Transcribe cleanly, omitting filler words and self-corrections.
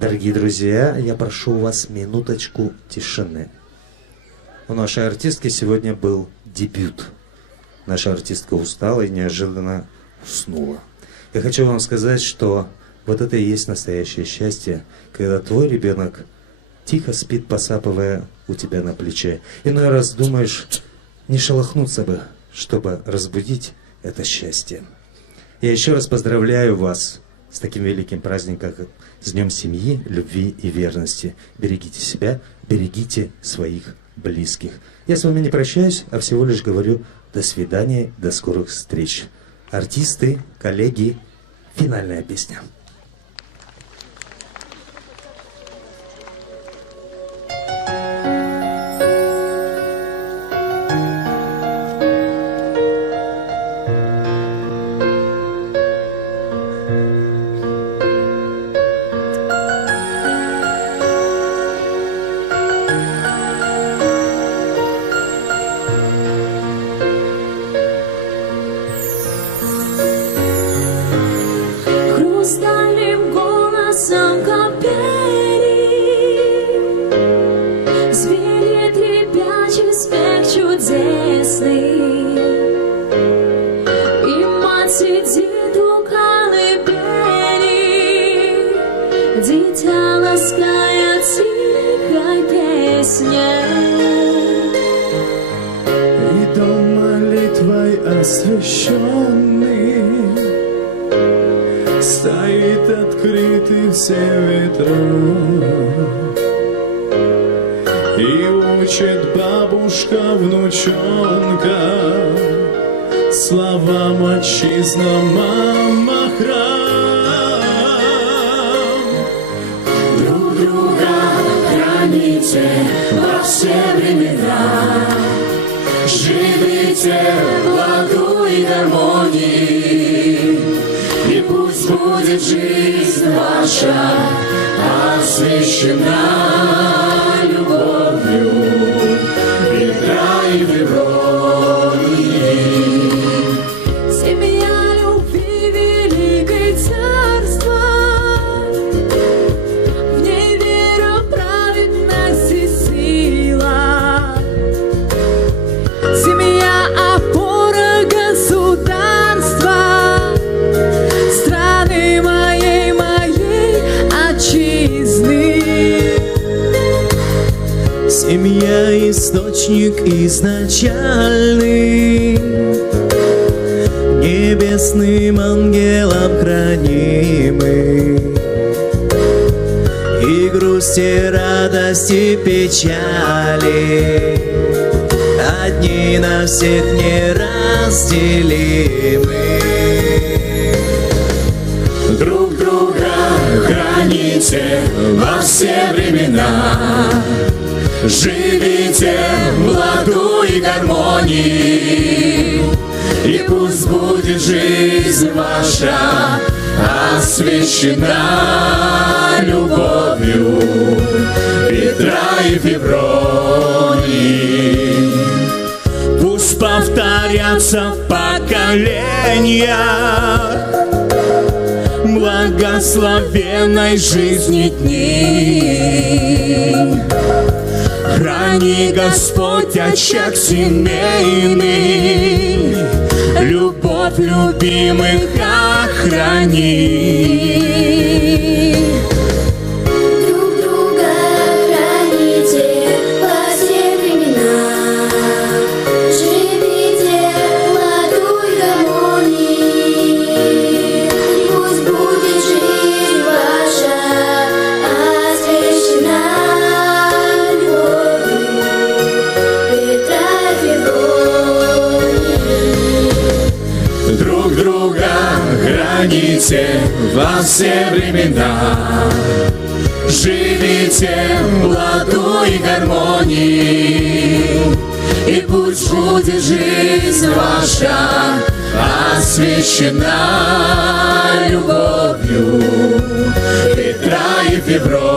Дорогие друзья, я прошу у вас минуточку тишины. У нашей артистки сегодня был дебют. Наша артистка устала и неожиданно уснула. Я хочу вам сказать, что вот это и есть настоящее счастье, когда твой ребенок тихо спит, посапывая у тебя на плече. Иной раз думаешь, не шелохнуться бы, чтобы разбудить это счастье. Я еще раз поздравляю вас с таким великим праздником, как с Днем семьи, любви и верности. Берегите себя, берегите своих близких. Я с вами не прощаюсь, а всего лишь говорю до свидания, до скорых встреч. Артисты, коллеги, финальная песня. Хрустальным голосом капели звенит ребячий смех чудесный, и мать сидит у колыбели, дитя ласкает тихой песней. И дом молитвой освященный стоит открытый все ветра, и учит бабушка внучонка словам отчизна, мама, храм. Друг друга храните во все времена, живите в ладу и гармонии, и пусть будет жизнь ваша освящена любовью Петра и Февронии. Семья любви великой царства, в ней вера, праведность и сила. Семья опора государства, страны моей отчизны. Семья — источник изначальный, небесным ангелом хранимый, и грусти, радости, печали одни на всех неразделимы. Друг друга храните во все времена, живите в ладу и гармонии, и пусть будет жизнь ваша освящена любовью Петра и Февронии. Пусть повторятся в поколениях благословенной жизни дни. Храни, Господь, очаг семейный, любовь любимых охрани. Друг друга храните во все времена, живите в ладу и гармонии, пусть будет жизнь ваша освящена любовью Петра и Февронии. Друг друга храните во все времена, живите в ладу и гармонии, и пусть будет жизнь ваша освящена любовью Петра и Февронии.